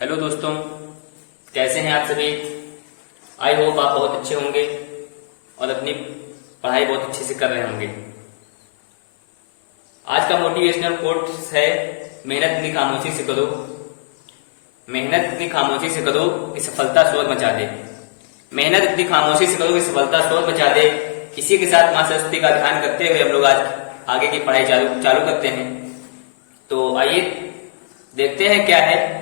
Hello दोस्तों, कैसे हैं आप सभी। आई होप आप बहुत अच्छे होंगे और अपनी पढ़ाई बहुत अच्छे से कर रहे होंगे। आज का मोटिवेशनल कोट है, मेहनत इतनी खामोशी से करो, मेहनत इतनी खामोशी से करो कि सफलता शोर मचा दे। मेहनत इतनी खामोशी से करो कि सफलता शोर मचा दे। इसी के साथ मां सरस्वती का ध्यान करते हुए हम लोग आज आगे की पढ़ाई चालू करते हैं। तो आइए देखते हैं क्या है।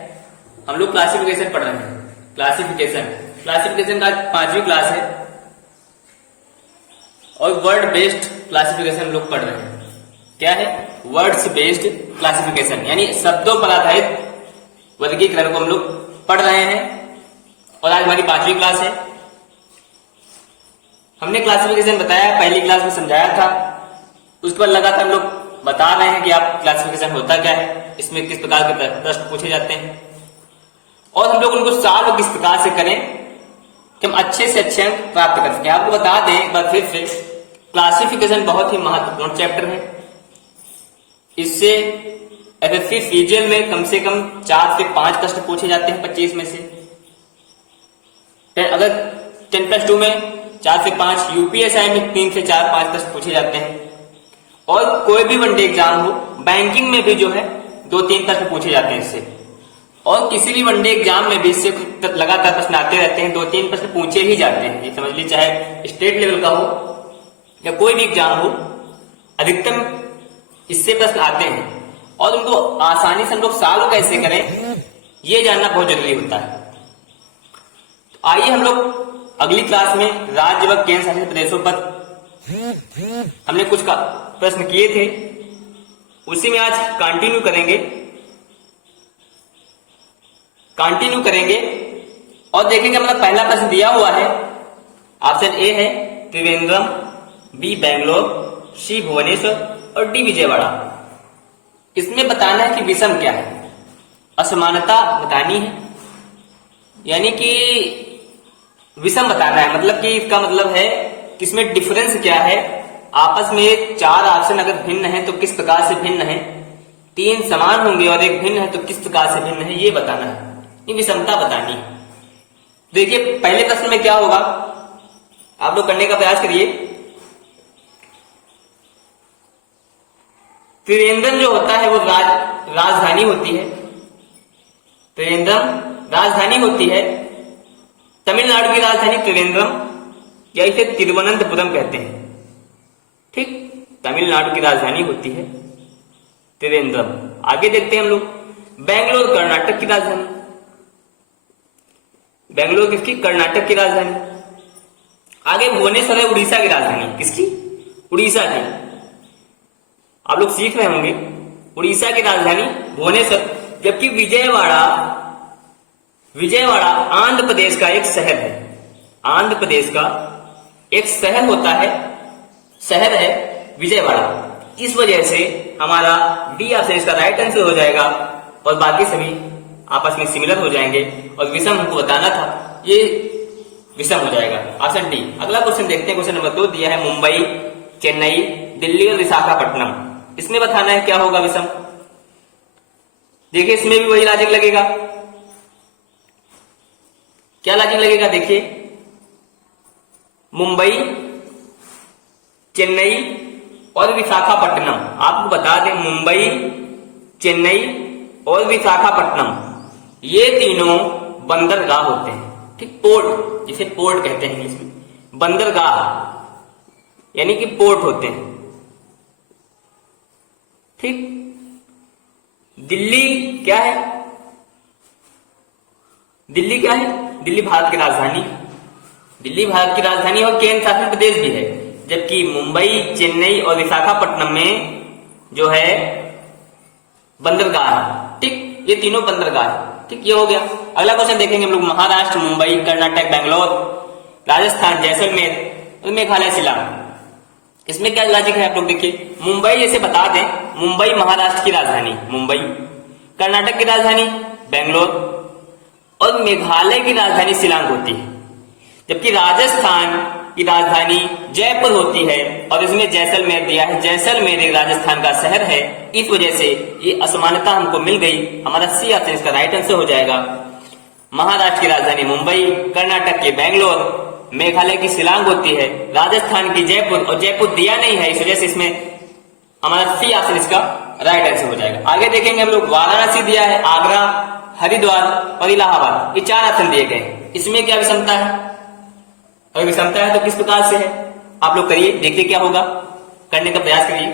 हम लोग क्लासिफिकेशन पढ़ रहे हैं। क्लासिफिकेशन का 5वीं क्लास है और वर्ड बेस्ड क्लासिफिकेशन हम लोग पढ़ रहे हैं। क्या है? वर्ड्स बेस्ड क्लासिफिकेशन, यानी शब्दों पर आधारित वर्गीकरण को हम लोग पढ़ रहे हैं और आज हमारी 5वीं क्लास है। हमने क्लासिफिकेशन बताया, पहली क्लास में समझाया था। उसके बाद लगातार हम लोग बता रहे हैं कि आप क्लासिफिकेशन होता क्या है, इसमें किस प्रकार के प्रश्न पूछे जाते हैं और हम लोग उनको सॉल्व किस प्रकार से करें कि हम अच्छे से अच्छे अंक प्राप्त कर सकें। आपको बता दें एक बार फिर से, क्लासिफिकेशन बहुत ही महत्वपूर्ण चैप्टर है। इससे एसएससी सीजीएल में कम से कम 4 से 5 प्रश्न पूछे जाते हैं 25 में से। अगर 10+2 में 4 से 5, यूपीएसआई में 3 से 4-5 प्रश्न पूछे जाते हैं और कोई भी वनडे एग्जाम हो, बैंकिंग में भी जो है 2-3 प्रश्न पूछे जाते हैं इससे। और किसी भी वनडे एग्जाम में भी इससे लगातार प्रश्न आते रहते हैं, 2-3 प्रश्न पूछे ही जाते हैं। ये समझ लीजिए, चाहे स्टेट लेवल का हो या कोई भी एग्जाम हो, अधिकतम इससे प्रश्न आते हैं और उनको आसानी से हम लोग सॉल्व कैसे करें ये जानना बहुत जरूरी होता है। तो आइए हम लोग अगली क्लास में राज्य व केंद्र शासित प्रदेशों पर हमने कुछ प्रश्न किए थे, उसी में आज कंटिन्यू करेंगे और देखेंगे। मतलब पहला प्रश्न दिया हुआ है, ऑप्शन ए है त्रिवेंद्रम, बी बेंगलोर, सी भुवनेश्वर और डी विजयवाड़ा। इसमें बताना है कि विषम क्या है, असमानता बतानी है, यानी कि विषम बताना है। मतलब कि इसका मतलब है कि इसमें डिफरेंस क्या है, आपस में 4 ऑप्शन अगर भिन्न है तो किस प्रकार से भिन्न है, 3 समान होंगे और 1 भिन्न है तो किस प्रकार से भिन्न है, ये बताना है, ये विषमता बतानी है। देखिए पहले प्रश्न में क्या होगा, आप लोग करने का प्रयास करिए। त्रिवेंद्रम जो होता है वो राजधानी होती है। त्रिवेंद्रम राजधानी होती है, तमिलनाडु की राजधानी त्रिवेंद्रम या इसे तिरुवनंतपुरम कहते हैं। ठीक, तमिलनाडु की राजधानी होती है त्रिवेंद्रम। आगे देखते हैं हम लोग, बेंगलोर कर्नाटक की राजधानी। बेंगलोर किसकी? कर्नाटक की राजधानी। आगे भुवनेश्वर है उड़ीसा की राजधानी। किसकी? उड़ीसा की। आप लोग सीख रहे होंगे, उड़ीसा की राजधानी भुवनेश्वर। जबकि विजयवाड़ा आंध्र प्रदेश का एक शहर है। आंध्र प्रदेश का एक शहर है विजयवाड़ा। इस वजह से हमारा डी ऑप्शन इसका राइट आंसर हो जाएगा और बाकी सभी आपस में सिमिलर हो जाएंगे और विषम हमको बताना था, ये विषम हो जाएगा, ऑप्शन डी। अगला क्वेश्चन देखते हैं, क्वेश्चन नंबर 2 दिया है, मुंबई, चेन्नई, दिल्ली और विशाखापट्टनम। इसमें बताना है क्या होगा विषम। देखिए इसमें भी वही लॉजिक लगेगा। क्या लॉजिक लगेगा? देखिए मुंबई, चेन्नई और विशाखापट्टनम। आपको बता दें, मुंबई, चेन्नई और विशाखापट्टनम ये तीनों बंदरगाह होते हैं। ठीक, पोर्ट, जिसे पोर्ट कहते हैं इंग्लिश में, बंदरगाह यानी कि पोर्ट होते हैं। ठीक, दिल्ली क्या है? दिल्ली क्या है? दिल्ली भारत की राजधानी। दिल्ली भारत की राजधानी और केंद्र शासित प्रदेश भी है। जबकि मुंबई, चेन्नई और विशाखापट्टनम में जो है बंदरगाह है। ठीक, ये तीनों बंदरगाह है। ठीक, ये हो गया। अगला क्वेश्चन देखेंगे हम लोग, महाराष्ट्र, मुंबई, कर्नाटक, बेंगलोर, राजस्थान, जैसलमेर और मेघालय, शिलांग। इसमें क्या लॉजिक है आप लोग देखिए। मुंबई जैसे बता दें, मुंबई महाराष्ट्र की राजधानी मुंबई, कर्नाटक की राजधानी बेंगलोर और मेघालय की राजधानी शिलांग होती है। जबकि राजस्थान की राजधानी जयपुर होती है और इसमें जैसलमेर दिया है। जैसलमेर एक राजस्थान का शहर है। इस वजह से ये असमानता हमको मिल गई। हमारा सी ऑप्शन इसका राइट आंसर हो जाएगा। महाराष्ट्र की राजधानी मुंबई, कर्नाटक के बेंगलोर, मेघालय की शिलांग होती है, राजस्थान की जयपुर, और जयपुर दिया नहीं है इस वजह से इसमें हमारा सी ऑप्शन इसका राइट आंसर हो जाएगा। आगे देखेंगे हम लोग, वाराणसी दिया है, आगरा, हरिद्वार और इलाहाबाद, ये 4 ऑप्शन दिए गए। इसमें क्या विषमता है? अगर विषमता है तो किस प्रकार से है? आप लोग करिए, देखिए क्या होगा, करने का प्रयास करिए।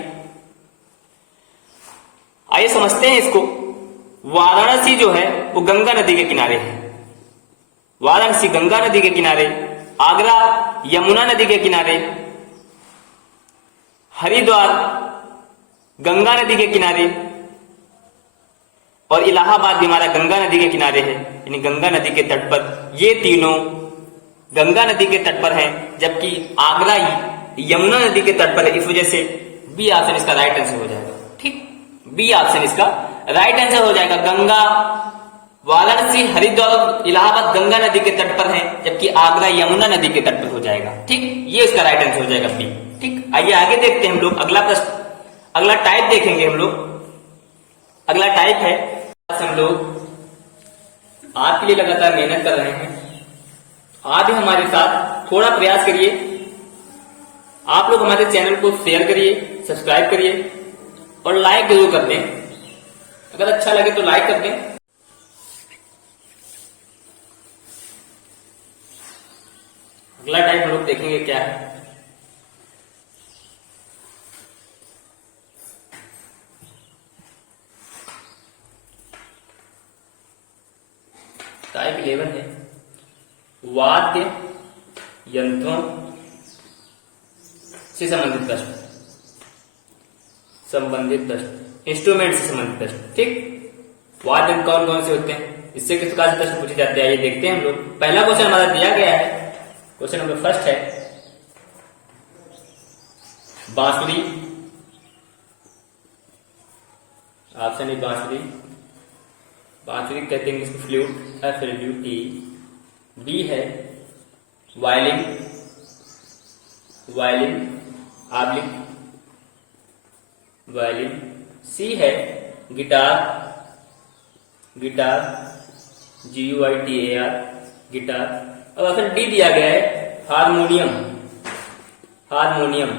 आइए समझते हैं इसको। वाराणसी जो है वो गंगा नदी के किनारे है, वाराणसी गंगा नदी के किनारे, आगरा यमुना नदी के किनारे, हरिद्वार गंगा नदी के किनारे, और इलाहाबाद भी हमारा गंगा नदी के किनारे है, यानी गंगा नदी के तट पर। ये तीनों गंगा नदी के तट पर हैं, जबकि आगरा यमुना नदी के तट पर है। इस वजह से बी ऑप्शन इसका राइट आंसर हो जाएगा। ठीक, बी ऑप्शन इसका राइट आंसर हो जाएगा। गंगा, वाराणसी, हरिद्वार, इलाहाबाद गंगा नदी के तट पर है, जबकि आगरा यमुना नदी के तट पर हो जाएगा। ठीक, ये इसका राइट आंसर हो जाएगा बी। ठीक, आइए आगे देखते हैं हम लोग अगला प्रश्न, अगला टाइप देखेंगे हम लोग। अगला टाइप है, हम लोग आपके लिए लगातार मेहनत कर रहे हैं, आप भी हमारे साथ थोड़ा प्रयास करिए। आप लोग हमारे चैनल को शेयर करिए, सब्सक्राइब करिए और लाइक जरूर कर दें। अगर अच्छा लगे तो लाइक कर दें। अगला टाइप हम लोग देखेंगे क्या है। टाइप 11 है, वाद्य यंत्रों से संबंधित प्रश्न, इंस्ट्रूमेंट से संबंधित प्रश्न। ठीक, वाद्य यंत्र कौन कौन से होते हैं, इससे किस प्रकार से प्रश्न पूछे जाते हैं, ये देखते हैं हम लोग। पहला क्वेश्चन हमारा दिया गया है, क्वेश्चन नंबर फर्स्ट है, बांसुरी, ऑप्शन ए बांसुरी, बांसुरी कहते हैं इसको फ्लूट, FLUT। बी है वायलिन, वायलिन, आबलिक, वायलिन। सी है गिटार, गिटार, GUITAR, गिटार। और ऑप्शन डी दिया गया है हारमोनियम, हारमोनियम।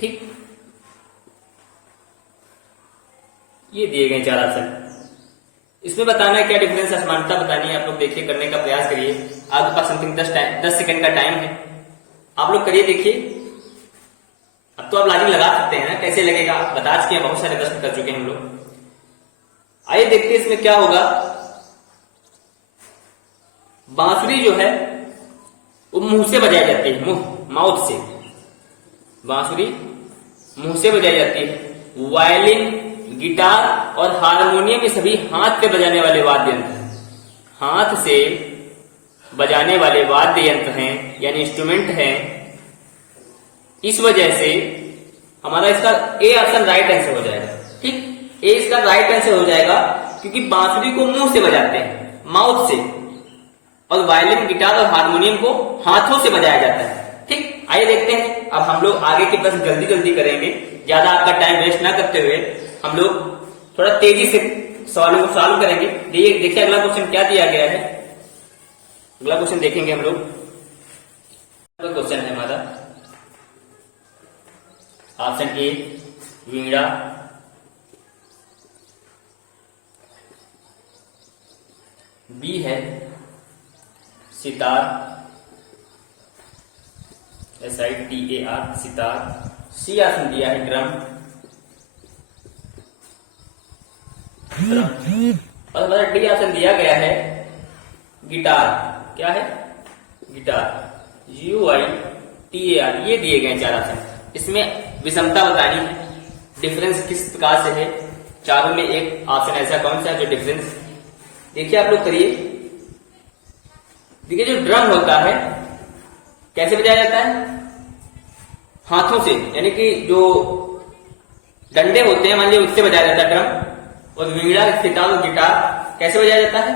ठीक, ये दिए गए 4 ऑप्शन। इसमें बताना है क्या डिफरेंस, असमानता बतानी है। आप लोग देखिए, करने का प्रयास करिए। आपके पास समथिंग 10 सेकंड का टाइम है, आप लोग करिए, देखिए। अब तो आप लाजिम लगा सकते हैं ना, कैसे लगेगा बता चुके हैं, बहुत सारे प्रश्न कर चुके हैं हम लोग। आइए देखते हैं इसमें क्या होगा। बांसुरी जो है वो मुंह से बजाई जाती है, मुंह, माउथ से। बांसुरी मुंह से बजाई जाती है। वायलिन, गिटार और हारमोनियम ये सभी हाथ से बजाने वाले वाद्य यंत्र हैं, हाथ से बजाने वाले वाद्य यंत्र हैं, यानी इंस्ट्रूमेंट हैं। इस वजह से हमारा इसका ए ऑप्शन राइट आंसर हो जाएगा। ठीक, ए इसका राइट आंसर हो जाएगा, क्योंकि बांसुरी को मुंह से बजाते हैं, माउथ से, और वायलिन, गिटार और हारमोनियम को हाथों से बजाया जाता है। ठीक, आइए देखते हैं। अब हम लोग आगे के प्रश्न जल्दी जल्दी करेंगे, ज्यादा आपका टाइम वेस्ट ना करते हुए हम लोग थोड़ा तेजी से सवालों को सॉल्व करेंगे। देखिए अगला क्वेश्चन क्या दिया गया है। अगला क्वेश्चन देखेंगे हम लोग। क्वेश्चन है हमारा, ऑप्शन ए वीणा, बी है sitar, SITAR, sitar. C option दिया है ड्रम, और हमारा डी ऑप्शन दिया गया है गिटार। क्या है? Guitar, GUITAR। ये दिए गए 4 ऑप्शन। इसमें विषमता बतानी है, डिफरेंस किस प्रकार से है। चारों में एक ऑप्शन ऐसा कौन सा है जो डिफरेंस, देखिए आप लोग करिए। देखिए जो ड्रम होता है कैसे बजाया जाता है, हाथों से, यानी कि जो डंडे होते हैं मान लीजिए उससे बजाया जाता है ड्रम। और वीणा, सितार और गिटार कैसे बजाया जाता है,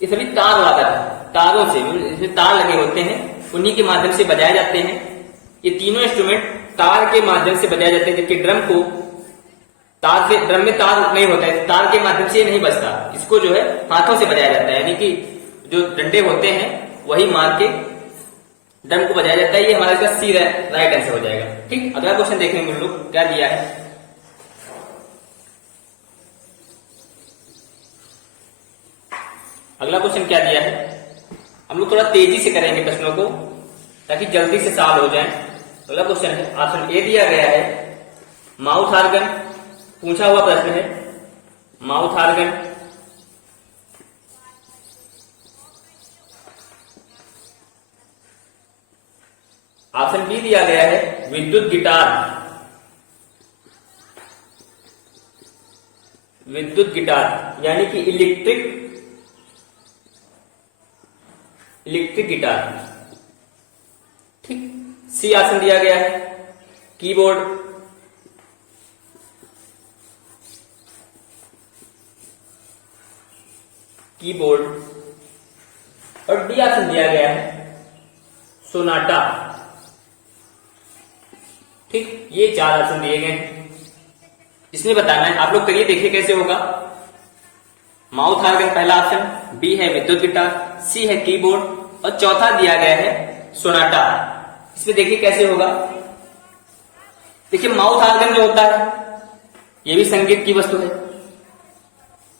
ये सभी तार लगाता है, तारों से, इसमें तार लगे होते हैं, उन्हीं के माध्यम से बजाए जाते हैं। ये तीनों इंस्ट्रूमेंट तार के माध्यम से बजाए जाते हैं, जबकि ड्रम को तार से, ड्रम में तार नहीं होता है, तार के माध्यम से ये नहीं बजता, इसको जो है हाथों से बजाया जाता है, यानी कि जो डंडे होते हैं वही मार के ड्रम को बजाया जाता है। ये हमारा इसका सी राइट आंसर हो जाएगा। ठीक, अगला क्वेश्चन देखेंगे हम लोग क्या दिया है। अगला क्वेश्चन क्या दिया है, हम लोग थोड़ा तेजी से करेंगे प्रश्नों को ताकि जल्दी से सॉल्व हो जाए। अगला क्वेश्चन है, ऑप्शन ए दिया गया है माउथ ऑर्गन, पूछा हुआ प्रश्न है माउथ ऑर्गन। ऑप्शन बी दिया गया है विद्युत गिटार, विद्युत गिटार यानी कि इलेक्ट्रिक गिटार। ठीक, सी ऑप्शन दिया गया है कीबोर्ड, कीबोर्ड, और डी ऑप्शन दिया गया है सोनाटा। ठीक, ये 4 ऑप्शन दिए गए हैं, इसमें बताना है। आप लोग करिए, देखिए कैसे होगा। माउथ ऑर्गन पहला ऑप्शन, बी है विद्युत गिटार, सी है कीबोर्ड और चौथा दिया गया है सोनाटा। इसमें देखिए कैसे होगा। देखिए माउथ ऑर्गन जो होता है ये भी संगीत की वस्तु है,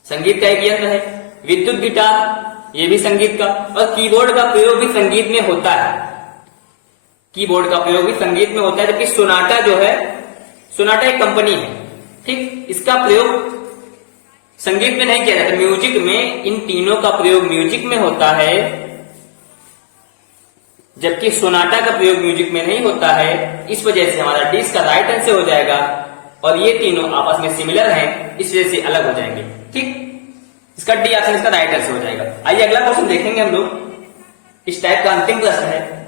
संगीत का एक यंत्र है। विद्युत गिटार ये भी संगीत का, और कीबोर्ड का प्रयोग भी संगीत में होता है, कीबोर्ड का प्रयोग भी संगीत में होता है। जबकि सोनाटा जो है, सोनाटा एक कंपनी है। ठीक, इसका प्रयोग संगीत में नहीं किया जाता, म्यूजिक में इन तीनों का प्रयोग म्यूजिक में होता है, जबकि सोनाटा का प्रयोग म्यूजिक में नहीं होता है। इस वजह से हमारा डी इसका राइट आंसर हो जाएगा, और ये तीनों आपस में सिमिलर हैं, इस वजह से alग हो जाएंगे। ठीक, इसका डी ऑप्शन इसका राइट आंसर हो जाएगा। आइए अगला क्वेश्चन देखेंगे हम लोग। इस टाइप का अंतिम प्रश्न है।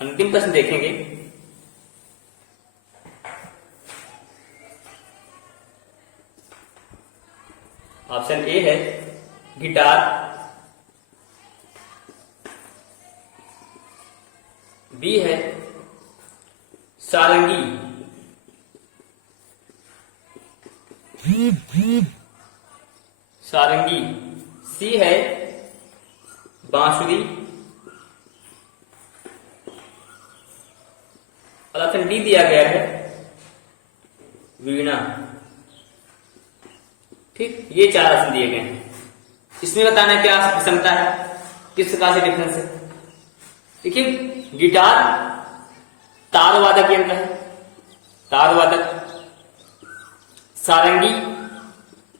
अंतिम प्रश्न देखेंगे। ऑप्शन ए है गिटार, बी है सारंगी, सारंगी, सी है बांसुरी, और ऑप्शन डी दिया गया है वीणा। ठीक, ये 4 ऑप्शन दिए गए हैं। इसमें बताना क्या क्षमता है, किस प्रकार से डिफरेंस है। देखिए गिटार तार वादक यंत्र है, तार वादक, सारंगी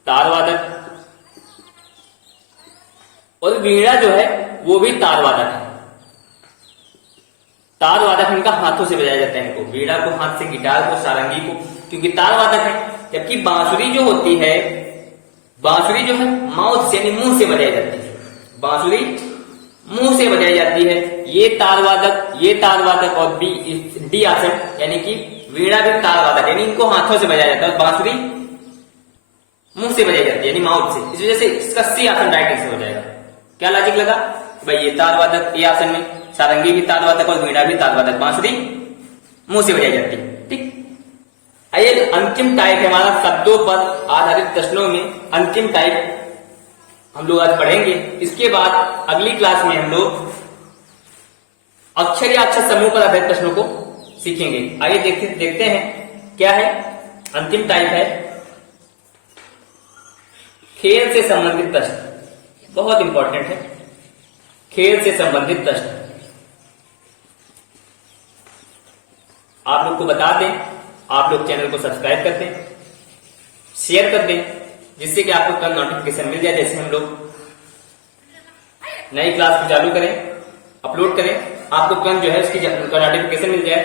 तार वादक, और वीणा जो है वो भी तार वादक है। तार वादक इनका हाथों से बजाया जाता है, इनको वीणा को हाथ से, गिटार को, सारंगी को, क्योंकि तार वादक है। जबकि बांसुरी जो होती है, बांसुरी जो है माउथ से यानी मुंह से बजाई जाती है, बांसुरी मुंह से बजाई जाती है। ये तार वादक, ये तार वादक, और डी ऑप्शन यानी कि वीणा भी तार वादक, यानी इनको हाथों से बजाया जाता है, बांसुरी मुंह से बजाई जाती है यानी माउथ से। इस वजह से इसका सी ऑप्शन राइट आंसर हो जाएगा। क्या लॉजिक लगा भाई, ये तार वादक, ए ऑप्शन में सारंगी भी तार वादक और वीणा भी तार वादक, बांसुरी मुंह से बजाई जाती है। ठीक, आइए अंतिम टाइप है हमारा शब्दों पर आधारित प्रश्नों में। अंतिम टाइप हम लोग आज पढ़ेंगे। इसके बाद अगली क्लास में हम लोग अक्षर या अक्षर समूह पर आधारित प्रश्नों को सीखेंगे। आइए देखते हैं क्या है। अंतिम टाइप है खेल से संबंधित प्रश्न, बहुत इंपॉर्टेंट है खेल से संबंधित प्रश्न। आप लोग को बता दें, आप लोग चैनल को सब्सक्राइब कर दें, शेयर कर दें, जिससे कि आपको कल नोटिफिकेशन मिल जाए। जैसे हम लोग नई क्लास को चालू करें, अपलोड करें, आपको कल जो है उसकी नोटिफिकेशन मिल जाए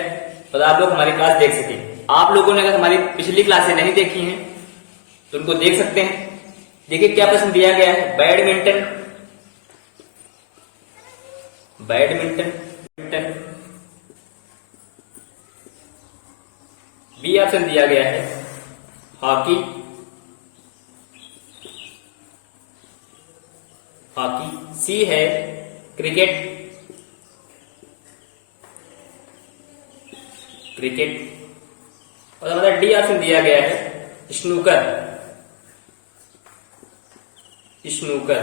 और आप लोग हमारी क्लास देख सकें। आप लोगों ने अगर हमारी पिछली क्लासें नहीं देखी हैं तो उनको देख सकते हैं। देखिए क्या प्रश्न दिया गया है, बैडमिंटन, बैडमिंटन, बी ऑप्शन दिया गया है हॉकी, हॉकी, सी है क्रिकेट, क्रिकेट। और हमारा डी ऑप्शन दिया गया है स्नूकर। स्नूकर,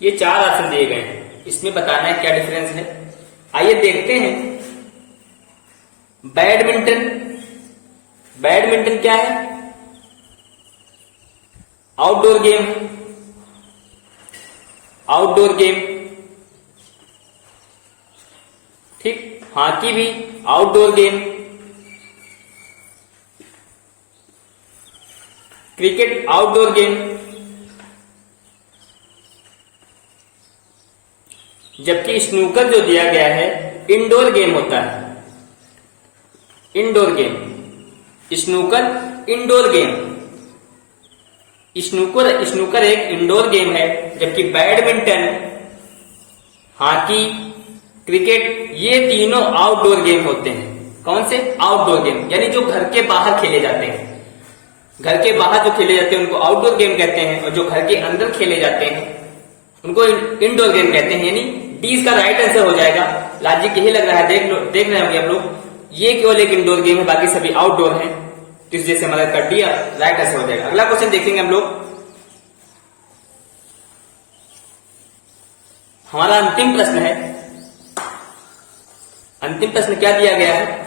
ये 4 ऑप्शन दिए गए हैं, इसमें बताना है क्या डिफरेंस है। आइए देखते हैं। बैडमिंटन, बैडमिंटन क्या है? आउटडोर गेम, आउटडोर गेम, ठीक। हॉकी भी outdoor game. Cricket outdoor game, जबकि स्नूकर जो दिया गया है इंडोर गेम होता है। Indoor game, snooker indoor game. Snooker एक इंडोर गेम है, जबकि बैडमिंटन, हॉकी, क्रिकेट ये तीनों आउटडोर गेम होते हैं। कौन से? आउटडोर गेम, यानी जो घर के बाहर खेले जाते हैं। घर के बाहर जो खेले जाते हैं उनको आउटडोर गेम कहते हैं, और जो घर के अंदर खेले जाते हैं उनको इंडोर गेम कहते हैं। यानी डी इसका राइट आंसर हो जाएगा। लॉजिक यही लग रहा है, देख रहे होंगे आप लोग, ये केवल एक इंडोर गेम है, बाकी सभी आउटडोर हैं। तो इस जैसे हमारा कर दिया, राइट आंसर हो जाएगा। अगला क्वेश्चन देखेंगे हम लोग। हमारा अंतिम प्रश्न है। अंतिम प्रश्न क्या दिया गया है?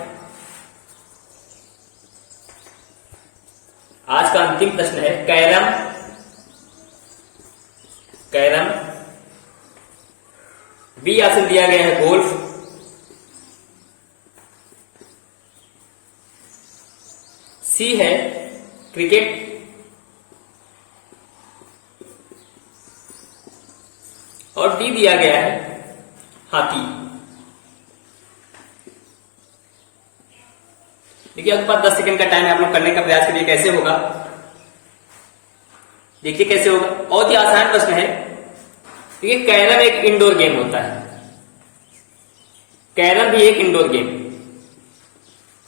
आज का अंतिम प्रश्न है कैरम। कैरम। बी ऑप्शन दिया गया है गोल्फ। सी है क्रिकेट। और डी दिया गया है हॉकी। देखिए आपके पास 10 सेकंड का टाइम है, आप लोग करने का प्रयास करिए। कैसे होगा देखिए कैसे होगा। बहुत ही आसान प्रश्न है। देखिए कैरम एक इंडोर गेम होता है। कैरम भी एक इंडोर गेम।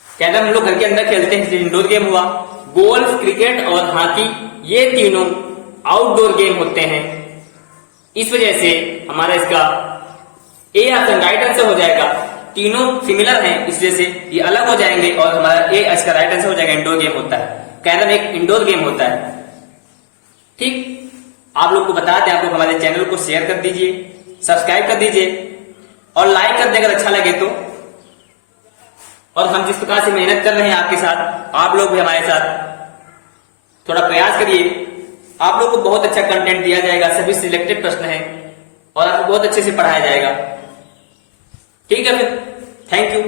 कैरम हम लोग घर के अंदर खेलते हैं, इंडोर गेम हुआ। गोल्फ, क्रिकेट और हॉकी ये तीनों आउटडोर गेम होते हैं। इस वजह से हमारा इसका ए ऑप्शन राइट आंसर हो जाएगा। तीनों सिमिलर हैं, इस वजह से ये अलग हो जाएंगे और हमारा ए इसका राइट आंसर हो जाएगा। इंडोर गेम होता है, कैरम एक इंडोर गेम होता है। ठीक, आप लोग को बता दें, आप लोग हमारे चैनल को शेयर कर दीजिए, सब्सक्राइब कर दीजिए और लाइक कर दे अगर अच्छा लगे तो। और हम जिस प्रकार से मेहनत कर रहे हैं आपके साथ, आप लोग भी हमारे साथ थोड़ा प्रयास करिए। आप लोग को बहुत अच्छा कंटेंट दिया जाएगा, सभी सिलेक्टेड प्रश्न है और आपको बहुत अच्छे से पढ़ाया जाएगा। ठीक है फिर, थैंक यू।